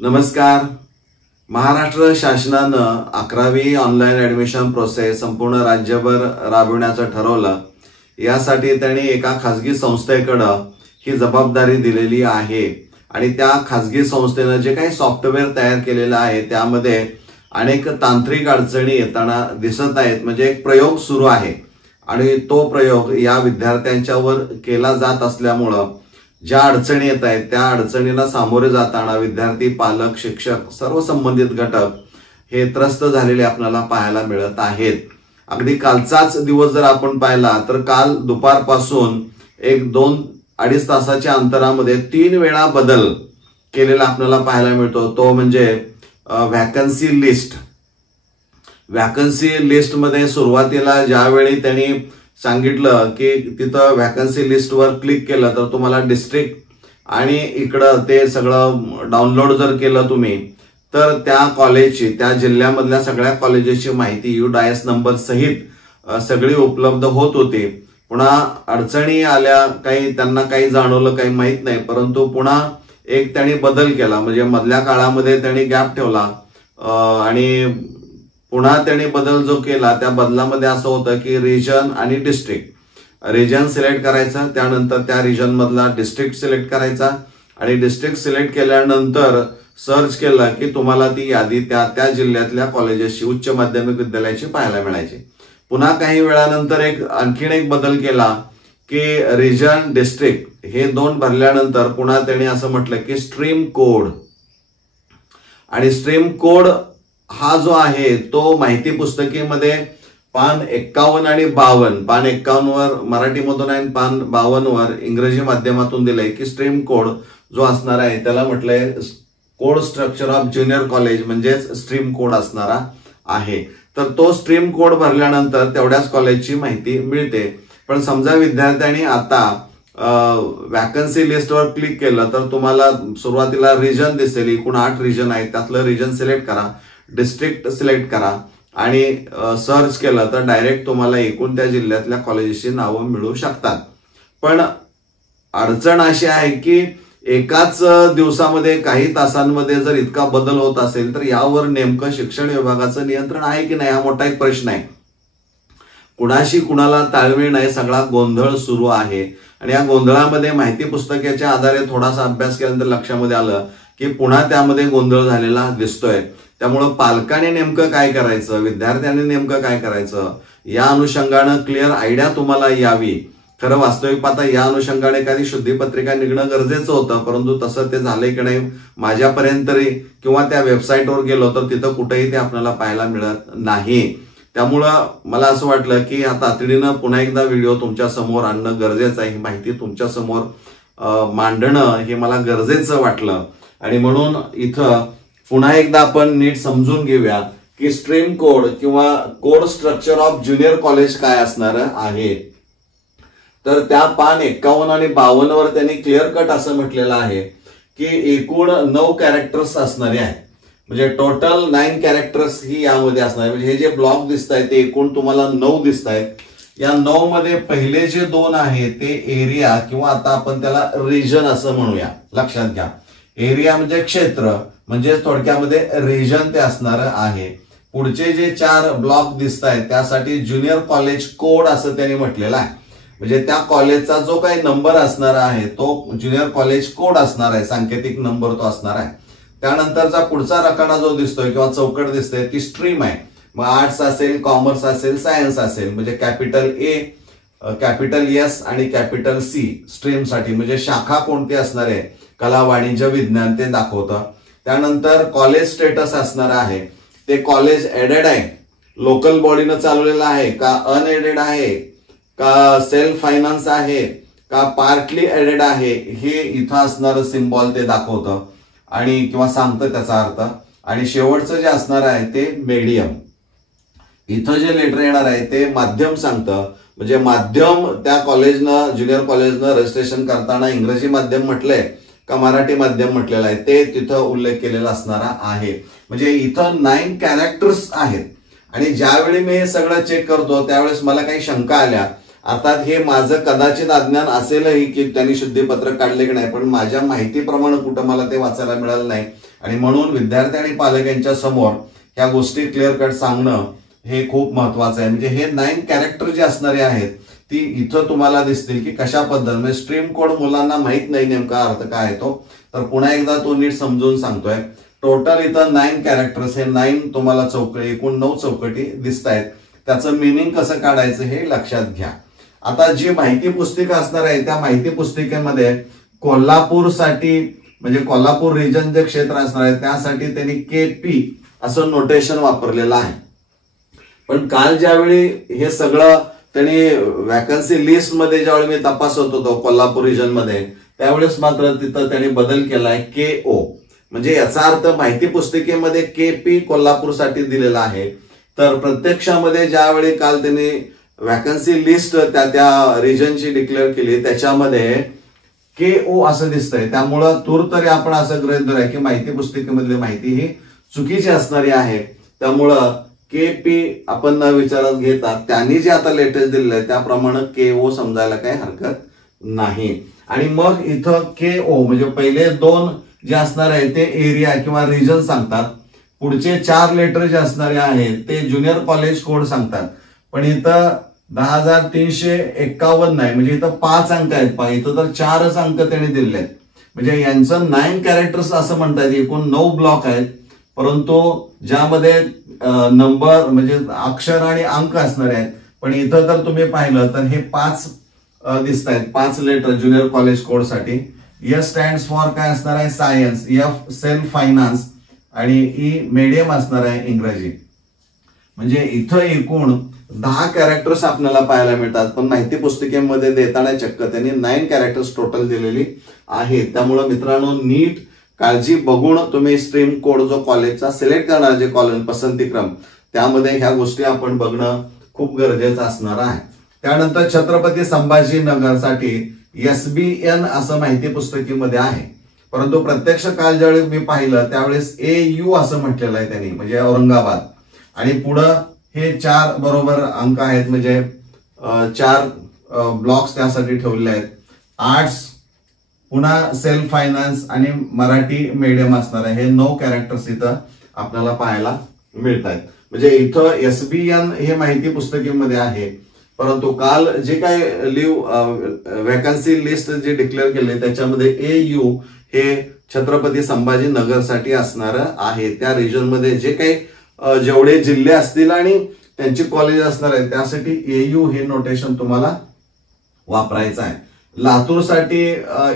नमस्कार. महाराष्ट्र शासनानं 11वी online admission process संपूर्ण राज्यभर राबविण्याचं ठरवलं. यासाठी त्यांनी एका खासगी संस्थेकडे ही जबाबदारी दिलेली आहे आणि त्या खासगी संस्थेनं जे काही सॉफ्टवेअर तयार केलेलं आहे त्यामध्ये अनेक तांत्रिक अडचणी येताना दिसत आहेत. म्हणजे एक प्रयोग सुरू आहे आणि तो प्रयोग या विद्यार्थ्यांच्यावर केला जात असल्यामुळं ज्या अडचणी येत आहेत त्या अडचणींना सामोरे जाताना विद्यार्थी, पालक, शिक्षक सर्व संबंधित घटक हे त्रस्त झालेले आपल्याला पाहायला मिळत आहेत. अगदी कालचाच दिवस जर आपण पाहिला तर काल दुपारपासून 2-2.5 तासाच्या अंतरामध्ये 3 वेळा बदल केलेला आपल्याला पाहायला मिळतो. तो म्हणजे व्हॅकन्सी लिस्ट. व्हॅकन्सी लिस्टमध्ये सुरुवातीला ज्यावेळी त्यांनी सांगितलं की तिथं व्हॅकन्सी लिस्टवर क्लिक केलं तर तुम्हाला डिस्ट्रिक्ट आणि इकडं ते सगळं डाउनलोड जर केलं तुम्ही तर त्या कॉलेजची, त्या जिल्ह्यामधल्या सगळ्या कॉलेजेसची माहिती UDIS नंबर सहित सगळी उपलब्ध होत होती. पुन्हा अडचणी आल्या, काही त्यांना काही जाणवलं काही माहित नाही, परंतु पुन्हा एक त्यांनी बदल केला. म्हणजे मधल्या काळामध्ये त्यांनी गॅप ठेवला आणि पुन्हा त्यांनी बदल जो केला त्या बदलामध्ये असं होतं की रिजन आणि डिस्ट्रिक्ट. रिजन सिलेक्ट करायचा, त्यानंतर त्या रिजन मधला डिस्ट्रिक्ट सिलेक्ट करायचा आणि डिस्ट्रिक्ट सिलेक्ट केल्यानंतर सर्च केलं की तुम्हाला ती यादी त्या त्या जिल्ह्यातल्या कॉलेजेसची, उच्च माध्यमिक विद्यालयाची पाहायला मिळायची. पुन्हा काही वेळानंतर आणखीन एक बदल केला की रिजन, डिस्ट्रिक्ट हे 2 भरल्यानंतर पुन्हा त्यांनी असं म्हटलं की स्ट्रीम कोड. आणि स्ट्रीम कोड हा जो आहे तो माहिती पुस्तिकेमध्ये पान 51 आणि 52, पान 51 वर मराठीमधून आहे, पान 52 वर इंग्रजी माध्यमातून दिलंय की स्ट्रीम कोड जो असणार आहे त्याला म्हटलंय code structure of junior college, म्हणजेच स्ट्रीम कोड असणारा आहे. तर तो स्ट्रीम कोड भरल्यानंतर तेवढ्याच कॉलेजची माहिती मिळते. पण समजा विद्यार्थ्यांनी आता व्हॅकन्सी लिस्टवर क्लिक केलं तर तुम्हाला सुरुवातीला रिजन दिसेल. एकूण 8 रिजन आहेत, त्यातलं रिजन सिलेक्ट करा, डिस्ट्रिक्ट सिलेक्ट करा आणि सर्च केलं तर डायरेक्ट तुम्हाला एकूण त्या जिल्ह्यातल्या कॉलेजेसची नावं मिळू शकतात. पण अडचण अशी आहे की एकाच दिवसामध्ये, काही तासांमध्ये जर इतका बदल होत असेल तर यावर नेमकं शिक्षण विभागाचं नियंत्रण आहे की नाही हा मोठा एक प्रश्न आहे. कुणाशी कुणाला ताळमेळ नाही, सगळा गोंधळ सुरू आहे. आणि या गोंधळामध्ये माहिती पुस्तकाच्या आधारे थोडासा अभ्यास केल्यानंतर लक्षामध्ये आलं की पुन्हा त्यामध्ये गोंधळ झालेला दिसतोय. त्यामुळं पालकांनी नेमकं काय करायचं, विद्यार्थ्यांनी नेमकं काय करायचं, या अनुषंगानं क्लिअर आयडिया तुम्हाला यावी. खरं वास्तविक पाहता या अनुषंगाने एखादी शुद्धीपत्रिका निघणं गरजेचं होतं, परंतु तसं ते झालंय की नाही माझ्यापर्यंत तरी, किंवा त्या वेबसाईटवर गेलो तर तिथं कुठेही ते आपल्याला पाहायला मिळत नाही. त्यामुळं मला असं वाटलं की तातडीनं पुन्हा एकदा व्हिडिओ तुमच्या समोर आणणं गरजेचं आहे. ही माहिती तुमच्या समोर मांडणं हे मला गरजेचं वाटलं आणि म्हणून इथं पुन्हा एकदा आपण नीट समजून घेऊया की स्ट्रीम कोड किंवा code structure of junior college काय असणार आहे. तर त्या पान 51 आणि 52 वर त्यांनी क्लिअर कट असं म्हटलेलं आहे की एकूण 9 कॅरेक्टर्स असणारे आहेत. म्हणजे टोटल 9 कॅरेक्टर्स ही यामध्ये असणार. म्हणजे हे जे ब्लॉक दिसत आहेत ते एकूण तुम्हाला 9 दिसत आहेत. या 9 मध्ये पहिले जे 2 आहेत ते एरिया किंवा आता आपण त्याला रिजन असं म्हणूया. लक्षात घ्या, एरिया म्हणजे क्षेत्र, म्हणजे थोडक्यामध्ये रिजन ते असणार आहे. पुढचे जे 4 ब्लॉक दिसत आहेत त्यासाठी ज्युनियर कॉलेज कोड असं त्यांनी म्हटलेलं आहे. म्हणजे त्या कॉलेजचा जो काही नंबर असणार आहे तो ज्युनियर कॉलेज कोड असणार आहे, सांकेतिक नंबर तो असणार आहे. त्यानंतरचा पुढचा रकाना जो दिसतोय किंवा चौकट दिसतोय ती स्ट्रीम आहे. मग आर्ट्स असेल, कॉमर्स असेल, सायन्स असेल, म्हणजे कॅपिटल A, कॅपिटल S आणि कॅपिटल C स्ट्रीमसाठी, म्हणजे शाखा कोणती असणार आहे, कला, वाणिज्य, विज्ञान ते दाखवतं. त्यानंतर कॉलेज स्टेटस असणार आहे, ते कॉलेज एडेड आहे, लोकल बॉडीनं चालवलेलं आहे का, अनएडेड आहे का, सेल्फ फायनान्स आहे का, पार्टली एडेड आहे, हे इथं असणारं सिम्बॉल ते दाखवतं आणि किंवा सांगतं त्याचा अर्थ. आणि शेवटचं जे असणार आहे ते मीडियम, इथं जे लेटर येणार आहे ते माध्यम सांगतं. म्हणजे माध्यम त्या कॉलेजनं, ज्युनियर कॉलेजनं रजिस्ट्रेशन करताना इंग्रजी माध्यम म्हटलंय का मराठी माध्यम म्हटलेलं आहे ते तिथं उल्लेख केलेला असणारा आहे. म्हणजे इथं 9 कॅरेक्टर्स आहेत. आणि ज्यावेळी मी हे सगळं चेक करतो त्यावेळेस मला काही शंका आल्या. अर्थात हे माझं कदाचित अज्ञान असेलही की त्यांनी शुद्धीपत्र काढले की नाही, पण माझ्या माहितीप्रमाणे कुठं मला ते वाचायला मिळालं नाही आणि म्हणून विद्यार्थी आणि पालक यांच्या समोर ह्या गोष्टी क्लिअर कट सांगणं हे खूप महत्वाचं आहे. म्हणजे हे 9 कॅरेक्टर जे असणारे आहेत ती इथं तुम्हाला दिसतील की कशा पद्धतीने, म्हणजे स्ट्रीम कोड मुलांना माहित नाही नेमका अर्थ काय आहे तो, तर पुन्हा एकदा तो नीट समजून सांगतोय. टोटल इथं 9 कॅरेक्टर्स, हे 9 तुम्हाला चौकटी, एकूण 9 चौकटी दिसत आहेत. त्याचं मिनिंग कसं काढायचं हे लक्षात घ्या. आता जी माहिती पुस्तिका असणार आहे त्या माहिती पुस्तिकेमध्ये कोल्हापूरसाठी, म्हणजे कोल्हापूर रिजन जे क्षेत्र असणार आहे त्यासाठी त्यांनी KP असं नोटेशन वापरलेलं आहे. पण काल ज्यावेळी हे सगळं त्यांनी वॅकन्सी लिस्ट मध्ये ज्यावेळी मी तपासत होतो कोल्हापूर रिजन मध्ये, त्यावेळेस मात्र तिथं त्यांनी बदल केलाय KO. म्हणजे याचा अर्थ माहिती पुस्तिकेमध्ये KP कोल्हापूरसाठी दिलेला आहे, तर प्रत्यक्षामध्ये ज्यावेळी काल त्यांनी वॅकन्सी लिस्ट त्या रिजनची डिक्लेअर केली त्याच्यामध्ये KO असं दिसतंय. त्यामुळं तूर तरी आपण असं गृहीत धरूया की माहिती पुस्तिकेमधली माहिती ही चुकीची असणारी आहे. त्यामुळं KP आपण न विचारात घेता त्यांनी जे आता लेटेस्ट दिलेलं आहे त्याप्रमाणे KO समजायला काही हरकत नाही. आणि मग इथं KO म्हणजे पहिले 2 जे असणार आहे ते एरिया किंवा रिजन सांगतात, पुढचे 4 लेटर जे असणारे आहेत ते ज्युनियर कॉलेज कोड सांगतात. पण इथं 10,351 आहे, म्हणजे इथं 5 अंक आहेत, इथं तर 4च अंक त्यांनी दिले आहेत. म्हणजे यांचं 9 कॅरेक्टर्स असं म्हणतात, एकूण 9 ब्लॉक आहेत, परंतु ज्यामध्ये नंबर म्हणजे अक्षर आणि अंक असणारे आहेत. पण इथं तर तुम्ही पाहिलं तर हे 5 दिसत आहेत, 5 लेटर ज्युनियर कॉलेज कोड साठी. S स्टँड्स फॉर काय असणार आहे सायन्स, F सेल्फ फायनान्स आणि E मीडियम असणार आहे इंग्रजी. म्हणजे इथं एकूण 10 कॅरेक्टर्स आपल्याला पाहायला मिळतात, पण माहिती पुस्तिकेमध्ये देताना चक्क त्यांनी 9 कॅरेक्टर्स टोटल दिलेली आहेत. त्यामुळे मित्रांनो नीट काळजी बघून तुम्ही स्ट्रीम कोड जो कॉलेजचा सिलेक्ट करणार, जे कॉलेज पसंतीक्रम, त्यामध्ये ह्या गोष्टी आपण बघणं खूप गरजेचं असणार आहे. त्यानंतर छत्रपती संभाजीनगरसाठी SBN असं माहिती पुस्तकीमध्ये आहे, परंतु प्रत्यक्ष काल ज्यावेळी मी पाहिलं त्यावेळेस AU असं म्हटलेलं आहे त्यांनी, म्हणजे औरंगाबाद. आणि पुढं हे 4 बरोबर अंक आहेत, म्हणजे 4 ब्लॉक्स त्यासाठी ठेवलेले आहेत. आर्ट्स, पुन्हा सेल्फ फायनान्स आणि मराठी मीडियम असणार आहे. हे 9 कॅरेक्टर्स इथं आपल्याला पाहायला मिळत आहेत. म्हणजे इथं SBN हे माहिती पुस्तकीमध्ये आहे, परंतु काल जे काय वॅकन्सी लिस्ट जे डिक्लेअर केले त्याच्यामध्ये AU हे छत्रपती संभाजीनगरसाठी असणार आहे. त्या रिजन मध्ये जे काही जेवढे जिल्हे असतील आणि त्यांची कॉलेज असणार आहे त्यासाठी AU हे नोटेशन तुम्हाला वापरायचं आहे. लातूरसाठी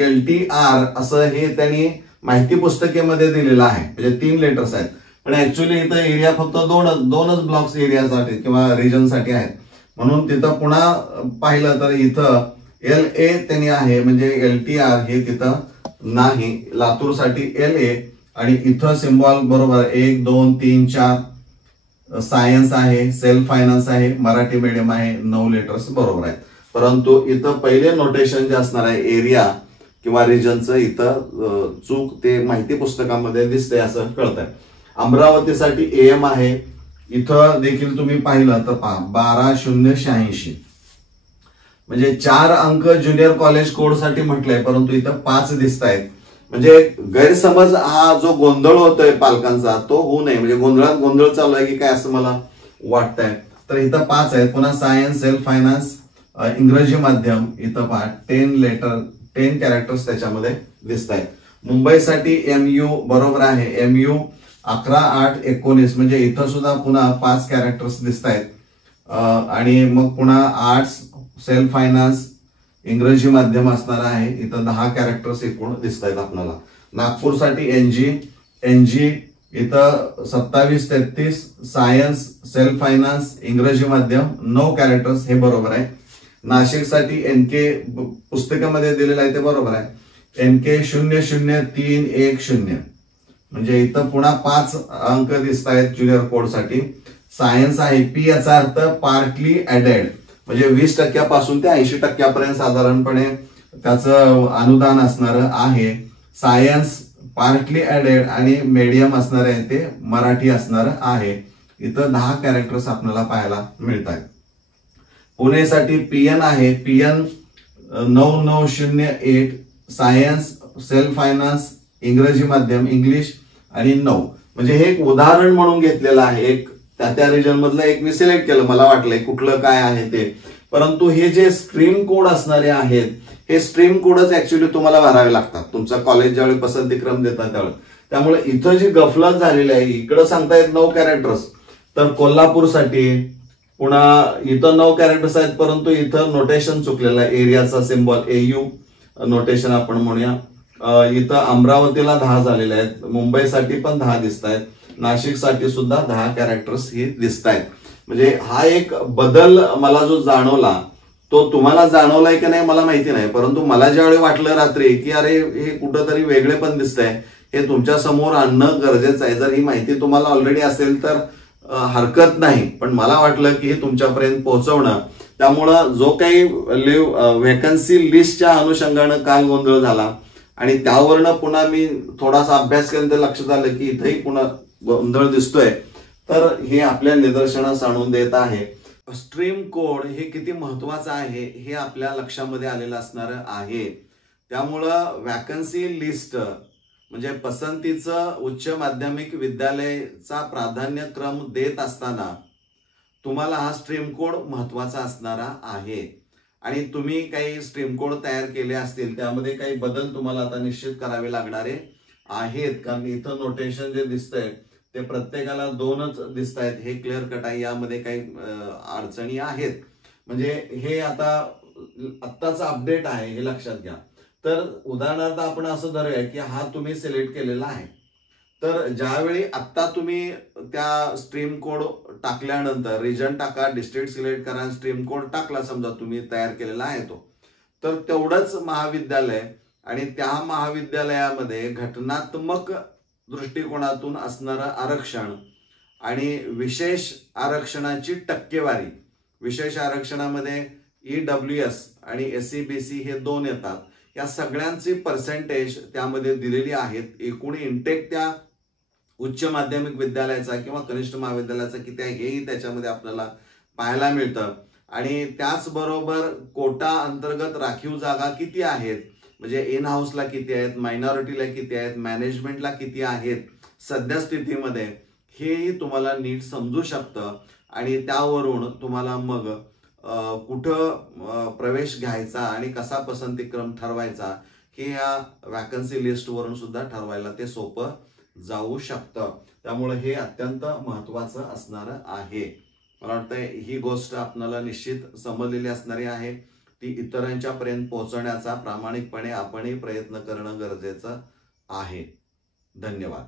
LTR असं हे त्यांनी माहिती पुस्तकेमध्ये दिलेलं आहे, म्हणजे 3 लेटर्स आहेत. पण ऍक्च्युली इथं एरिया फक्त दोनच ब्लॉक्स एरियासाठी किंवा रिजनसाठी आहेत, म्हणून तिथं पुन्हा पाहिलं तर इथं LA त्यांनी आहे, म्हणजे LTR हे तिथं नाही. लातूरसाठी LA आणि इथं सिम्बॉल बरोबर 1 2 3 4 सायन्स आहे, सेल्फ फायनान्स आहे, मराठी मीडियम आहे, 9 लेटर्स बरोबर आहेत. परंतु इथं पहिले नोटेशन जे असणार आहे एरिया किंवा रिजनचं इथं चूक ते माहिती पुस्तकामध्ये दिसते असं कळतंय. अमरावतीसाठी AM आहे, इथं देखील तुम्ही पाहिलं तर 12086, म्हणजे 4 अंक ज्युनियर कॉलेज कोड साठी म्हटलंय, परंतु इथं 5 दिसत आहेत. म्हणजे गैरसमज हा जो गोंधळ होतोय पालकांचा तो होऊ नये, म्हणजे गोंधळात गोंधळ चालू आहे की काय असं मला वाटतंय. तर इथं 5 आहेत. पुन्हा सायन्स, सेल्फ फायनान्स, इंग्रजी माध्यम, इथं 10 कॅरेक्टर्स त्याच्यामध्ये दिसत आहेत. मुंबईसाठी MU बरोबर आहे, MU 11-8-19, म्हणजे इथं सुद्धा पुन्हा 5 कॅरेक्टर्स दिसत आहेत. आणि मग पुन्हा आर्ट्स, सेल्फ फायनान्स, इंग्रजी माध्यम असणार आहे, इथं 10 कॅरेक्टर्स एकूण दिसत आहेत आपल्याला. नागपूरसाठी NG इथं 27-33, सायन्स, सेल्फ फायनान्स, इंग्रजी माध्यम, 9 कॅरेक्टर्स हे बरोबर आहे. नाशिकसाठी NK पुस्तकामध्ये दिलेलं आहे ते बरोबर आहे, NK 00310, म्हणजे इथं पुन्हा 5 अंक दिसत आहेत ज्युनियर कोड साठी. सायन्स आहे P, याचा अर्थ पार्टली ऍडेड, म्हणजे 20% पासून ते 80% साधारणपणे त्याचं अनुदान असणार आहे. सायन्स पार्टली ऍडेड आणि मीडियम असणार आहे ते मराठी असणार आहे. इथं 10 कॅरेक्टर्स आपल्याला पाहायला मिळत आहेत. पुणेसाठी PN आहे, PN 9908, सायन्स, सेल्फ फायनान्स, इंग्रजी माध्यम, इंग्लिश आणि 9. म्हणजे हे एक उदाहरण म्हणून घेतलेलं आहे. एक त्या रिजन मधलं एक मी सिलेक्ट केलं, मला वाटलंय कुठलं काय आहे ते. परंतु हे जे स्ट्रीम कोड असणारे आहेत, हे स्ट्रीम कोडच ऍक्च्युली तुम्हाला भरावे लागतात तुमचा कॉलेज ज्यावेळी पसंतीक्रम देतात त्यावेळी. त्यामुळे इथं जी गफलत झालेली आहे, इकडं सांगतायत 9 कॅरेक्टर्स, तर कोल्हापूरसाठी पुन्हा इथं 9 कॅरेक्टर्स आहेत, परंतु इथं नोटेशन चुकलेलं आहे. एरियाचा सिम्बॉल AU नोटेशन आपण म्हणूया. इथं अमरावतीला 10 झालेले आहेत, मुंबईसाठी पण 10 दिसत आहेत, नाशिकसाठी सुद्धा 10 कॅरेक्टर्स हे दिसत आहेत. म्हणजे हा एक बदल मला जो जाणवला, तो तुम्हाला जाणवलाय की नाही मला माहिती नाही, परंतु मला ज्यावेळी वाटलं रात्री की अरे हे कुठंतरी वेगळे पण दिसतंय, हे तुमच्या समोर आणणं गरजेचं आहे. जर ही माहिती तुम्हाला ऑलरेडी असेल तर हरकत नाही, पण मला वाटलं की हे तुमच्यापर्यंत पोहोचवणं. त्यामुळं जो काही व्हॅकन्सी लिस्टच्या अनुषंगानं काल गोंधळ झाला आणि त्यावरनं पुन्हा मी थोडासा अभ्यास केल्यानंतर लक्षात आलं की इथेही पुन्हा गोंधळ दिसतोय. तर हे आपल्या निदर्शनास आणून देत आहे. स्ट्रीम कोड हे किती महत्वाचं आहे हे आपल्या लक्षामध्ये आलेलं असणार आहे. त्यामुळं व्हॅकन्सी लिस्ट म्हणजे पसंतीचं उच्च माध्यमिक विद्यालयाचा प्राधान्यक्रम देत असताना तुम्हाला हा स्ट्रीम कोड महत्वाचा असणारा आहे. आणि तुम्ही काही स्ट्रीम कोड तयार केले असतील, त्यामध्ये काही बदल तुम्हाला आता निश्चित करावे लागणारे आहेत. कारण इथं नोटेशन जे दिसतंय ते प्रत्येकाला 2च दिसत आहेत, हे क्लिअर कट आहे. यामध्ये काही अडचणी आहेत. म्हणजे हे आत्ताचा अपडेट आहे, हे लक्षात घ्या. तर उदाहरणार्थ आपण असं धरूया की हा तुम्ही सिलेक्ट केलेला आहे, तर ज्यावेळी आत्ता तुम्ही त्या स्ट्रीम कोड टाकल्यानंतर रिजन टाका, डिस्ट्रिक्ट सिलेक्ट करा, स्ट्रीम कोड टाकला समजा तुम्ही तयार केलेला आहे तो, तर तेवढंच महाविद्यालय आणि त्या महाविद्यालयामध्ये घटनात्मक दृष्टिकोनातून असणारं आरक्षण आणि विशेष आरक्षणाची टक्केवारी, विशेष आरक्षणामध्ये EWS आणि SCBC हे 2 येतात, या सगळ्यांची पर्सेंटेज त्यामध्ये दिलेली आहेत. एकूण इंटेक त्या उच्च माध्यमिक विद्यालयाचा किंवा कनिष्ठ महाविद्यालयाचा किती आहे हेही त्याच्यामध्ये आपल्याला पाहायला मिळतं. आणि त्याचबरोबर कोटा अंतर्गत राखीव जागा किती आहेत, म्हणजे इन हाऊसला किती आहेत, मायनॉरिटीला किती आहेत, मॅनेजमेंटला किती आहेत सध्या स्थितीमध्ये, हेही तुम्हाला नीट समजू शकतं. आणि त्यावरून तुम्हाला मग कुठं प्रवेश घ्यायचा आणि कसा पसंतीक्रम ठरवायचा हे या व्हॅकन्सी लिस्टवरून सुद्धा ठरवायला ते सोपं जाऊ शकतं. त्यामुळे हे अत्यंत महत्वाचं असणार आहे. मला वाटतं ही गोष्ट आपल्याला निश्चित समजलेली असणारी आहे. ती इतरांच्या पर्यंत पोहोचवण्याचा प्रामाणिकपणे आपणही प्रयत्न करणं गरजेचं आहे. धन्यवाद.